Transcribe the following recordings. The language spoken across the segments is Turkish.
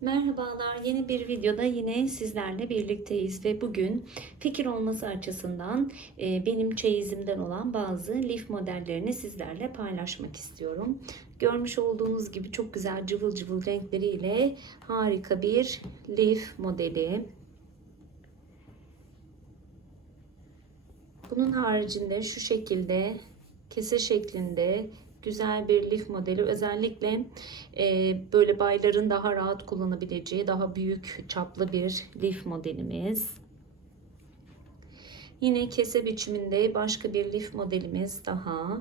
Merhabalar, yeni bir videoda yine sizlerle birlikteyiz ve bugün fikir olması açısından e, benim çeyizimden olan bazı lif modellerini sizlerle paylaşmak istiyorum. Görmüş olduğunuz gibi çok güzel cıvıl cıvıl renkleriyle harika bir lif modeli. Bunun haricinde şu şekilde kese şeklinde güzel bir lif modeli. Özellikle e, böyle bayların daha rahat kullanabileceği daha büyük çaplı bir lif modelimiz. Yine kese biçiminde başka bir lif modelimiz daha.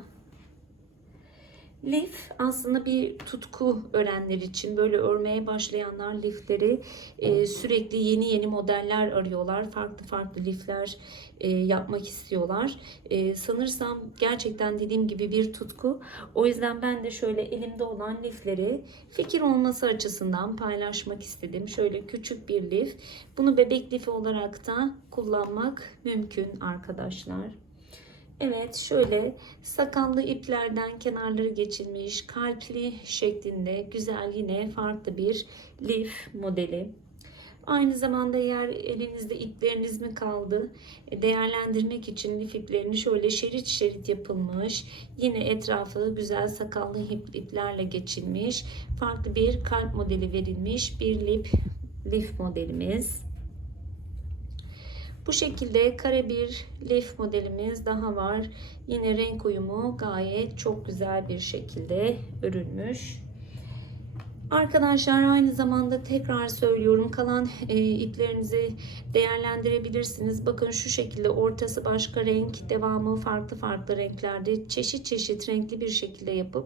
Lif aslında bir tutku örenler için böyle örmeye başlayanlar lifleri e, sürekli yeni yeni modeller arıyorlar. Farklı farklı lifler e, yapmak istiyorlar. E, sanırsam gerçekten dediğim gibi bir tutku. O yüzden ben de şöyle elimde olan lifleri fikir olması açısından paylaşmak istedim. Şöyle küçük bir lif. Bunu bebek lifi olarak da kullanmak mümkün arkadaşlar. Evet şöyle sakallı iplerden kenarları geçilmiş kalpli şeklinde güzel yine farklı bir lif modeli. Aynı zamanda eğer elinizde ipleriniz mi kaldı e, değerlendirmek için lif iplerini şöyle şerit şerit yapılmış yine etrafı güzel sakallı ip, iplerle geçilmiş farklı bir kalp modeli verilmiş bir lif, lif modelimiz. Bu şekilde kare bir lif modelimiz daha var. Yine renk uyumu gayet çok güzel bir şekilde örülmüş. Arkadaşlar aynı zamanda tekrar söylüyorum kalan e, iplerinizi değerlendirebilirsiniz. Bakın şu şekilde ortası başka renk, devamı farklı farklı renklerde çeşit çeşit renkli bir şekilde yapıp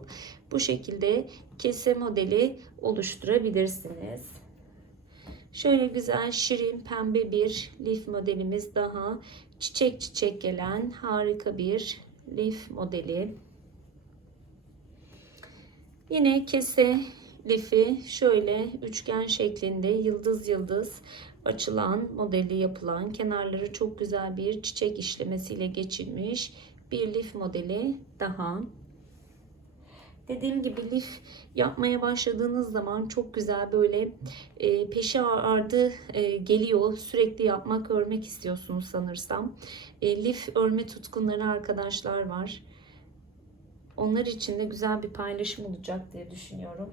bu şekilde kese modeli oluşturabilirsiniz. Şöyle güzel şirin pembe bir lif modelimiz daha. Çiçek çiçek gelen harika bir lif modeli. Yine kese lifi şöyle üçgen şeklinde yıldız yıldız açılan modeli yapılan kenarları çok güzel bir çiçek işlemesiyle geçilmiş bir lif modeli daha. Dediğim gibi lif yapmaya başladığınız zaman çok güzel böyle e, peşi ardı e, geliyor. Sürekli yapmak, örmek istiyorsunuz sanırsam. E, lif örme tutkunları arkadaşlar var. Onlar için de güzel bir paylaşım olacak diye düşünüyorum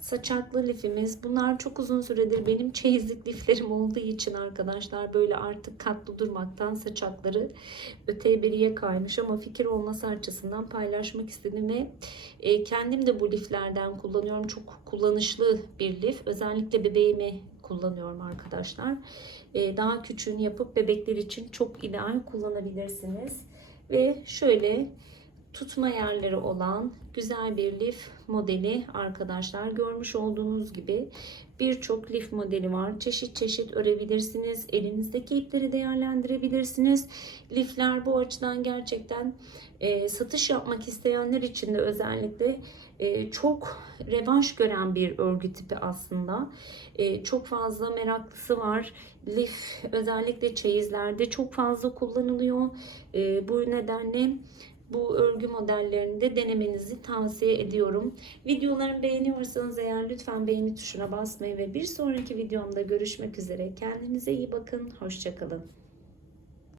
saçaklı lifimiz. Bunlar çok uzun süredir benim çeyizlik liflerim olduğu için arkadaşlar böyle artık katlı durmaktan saçakları öteye beriye kaymış ama fikir olması açısından paylaşmak istedim ve e, kendim de bu liflerden kullanıyorum. Çok kullanışlı bir lif. Özellikle bebeğimi kullanıyorum arkadaşlar. E, daha küçüğünü yapıp bebekler için çok ideal kullanabilirsiniz. Ve şöyle tutma yerleri olan güzel bir lif modeli arkadaşlar. Görmüş olduğunuz gibi birçok lif modeli var. Çeşit çeşit örebilirsiniz. Elinizdeki ipleri değerlendirebilirsiniz. Lifler bu açıdan gerçekten e, satış yapmak isteyenler için de özellikle e, çok revanş gören bir örgü tipi aslında. E, çok fazla meraklısı var. Lif özellikle çeyizlerde çok fazla kullanılıyor. E, bu nedenle bu örgü modellerini de denemenizi tavsiye ediyorum. Videolarımı beğeniyorsanız eğer lütfen beğeni tuşuna basmayı ve bir sonraki videomda görüşmek üzere. Kendinize iyi bakın. Hoşçakalın.